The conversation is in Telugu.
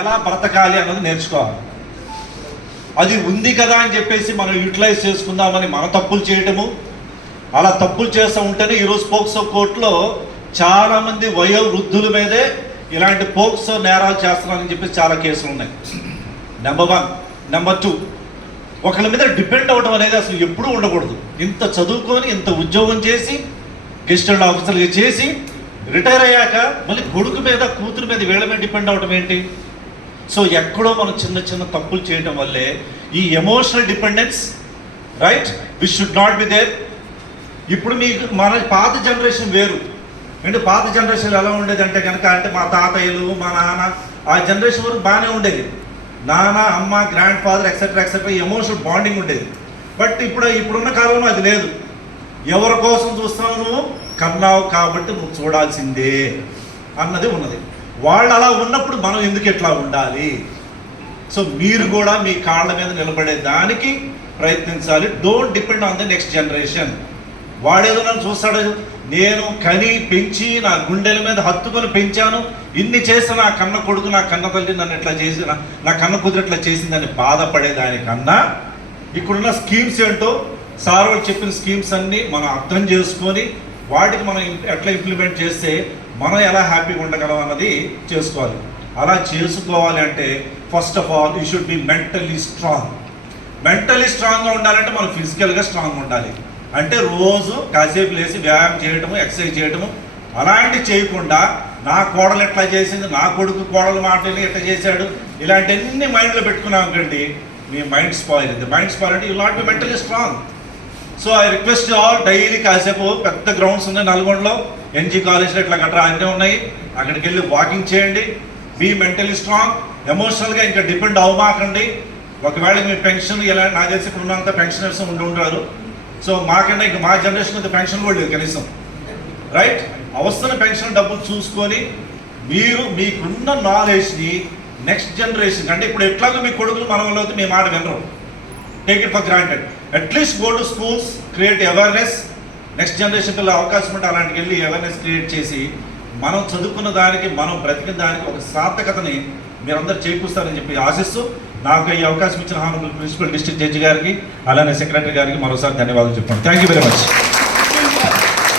ఎలా బ్రతకాలి అన్నది నేర్చుకోవాలి. అది ఉంది కదా అని చెప్పేసి మనం యూటిలైజ్ చేసుకుందామని మన తప్పులు చేయటము, అలా తప్పులు చేస్తూ ఉంటేనే ఈరోజు పోక్సో కోర్టులో చాలామంది వయోవృద్ధుల మీదే ఇలాంటి పోక్సో నేరాలు చేస్తున్నారని చెప్పేసి చాలా కేసులు ఉన్నాయి. నెంబర్ 1. నెంబర్ 2, ఒకళ్ళ మీద డిపెండ్ అవ్వడం అనేది అసలు ఎప్పుడూ ఉండకూడదు. ఇంత చదువుకొని ఇంత ఉద్యోగం చేసి గెస్టెడ్ ఆఫీసర్గా చేసి రిటైర్ అయ్యాక మళ్ళీ కొడుకు మీద కూతురు మీద వీళ్ళ మీద డిపెండ్ అవ్వడం ఏంటి? సో ఎక్కడో మనం చిన్న చిన్న తప్పులు చేయడం వల్లే ఈ emotional dependence, right, we should not be there. ఇప్పుడు మీకు మన పాత జనరేషన్ వేరు అంటే పాత జనరేషన్ ఎలా ఉండేది అంటే కనుక అంటే మా తాతయ్యలు మా నాన్న ఆ జనరేషన్ వరకు బాగానే ఉండేది. నాన్న అమ్మ grand father etcetera etcetera emotional bonding ఉండేది. బట్ ఇప్పుడున్న కాలంలో అది లేదు. ఎవరి కోసం చూస్తున్నావు, నువ్వు కన్నావు కాబట్టి నువ్వు చూడాల్సిందే అన్నది ఉన్నది. వాళ్ళు అలా ఉన్నప్పుడు మనం ఎందుకు ఎట్లా ఉండాలి? సో మీరు కూడా మీ కాళ్ళ మీద నిలబడే దానికి ప్రయత్నించాలి. Don't depend on the next generation. వాడేదో నన్ను చూస్తాడు, నేను కని పెంచి నా గుండెల మీద హత్తుకొని పెంచాను, ఇన్ని చేసిన నా కన్న కొడుకు నా కన్న తల్లి నన్ను ఎట్లా చేసి నా కన్న కుదిరి ఎట్లా చేసిందని బాధపడేదానికన్నా ఇక్కడున్న స్కీమ్స్ ఏంటో సార్ వాళ్ళు చెప్పిన స్కీమ్స్ అన్నీ మనం అర్థం చేసుకొని వాటికి మనం ఎట్లా ఇంప్లిమెంట్ చేస్తే మనం ఎలా హ్యాపీగా ఉండగలం అన్నది చేసుకోవాలి. అలా చేసుకోవాలి అంటే first of all you should be mentally strong. Mentally స్ట్రాంగ్గా ఉండాలంటే మనం ఫిజికల్గా స్ట్రాంగ్ ఉండాలి. అంటే రోజు కాసేపు లేసి వ్యాయామం చేయడము, ఎక్సర్సైజ్ చేయడము అలాంటివి చేయకుండా నా కోడలు ఎట్లా చేసింది, నా కొడుకు కోడలు మాటలు ఎట్లా చేశాడు ఇలాంటివన్నీ మైండ్లో పెట్టుకున్నాం అనుకోండి, మీ మైండ్ స్పాయిల్ అయింది. మైండ్ స్పాయిల్ అంటే you not be mentally strong. So I request all, daily కాసేపు పెద్ద గ్రౌండ్స్ ఉన్నాయి నల్గొండలో, ఎన్జీ కాలేజ్లో ఇట్లా గట్రా అన్నీ ఉన్నాయి, అక్కడికి వెళ్ళి వాకింగ్ చేయండి. Be mentally strong. ఎమోషనల్గా ఇంకా డిపెండ్ అవ్వమాకండి. ఒకవేళ మీ పెన్షన్ ఇలా నాకు తెలిసి ఇప్పుడు ఉన్నంత పెన్షనర్స్ ఉంటారు. సో మాకన్నా ఇంకా మా జనరేషన్ అయితే పెన్షన్ కూడా లేదు కనీసం, రైట్? అవసరం పెన్షన్ డబ్బులు చూసుకొని మీరు మీకున్న నాలెడ్జ్ని నెక్స్ట్ జనరేషన్ అంటే ఇప్పుడు ఎట్లాగో మీ కొడుకులు మనలో మీ మాట వినరు, take it for granted. At least go to schools, create awareness. Next generation పిల్లలు అవకాశం ఉంటే అలాంటికి వెళ్ళి అవేర్నెస్ క్రియేట్ చేసి మనం చదువుకున్న దానికి మనం బ్రతికిన దానికి ఒక సార్థకతని మీరందరూ చేకూరుస్తారని చెప్పి ఆశిస్తూ నాకు ఈ అవకాశం ఇచ్చిన హానరబుల్ ప్రిన్సిపల్ డిస్ట్రిక్ట్ జడ్జి గారికి అలానే సెక్రటరీ గారికి మరోసారి ధన్యవాదాలు చెప్పండి. Thank you very much.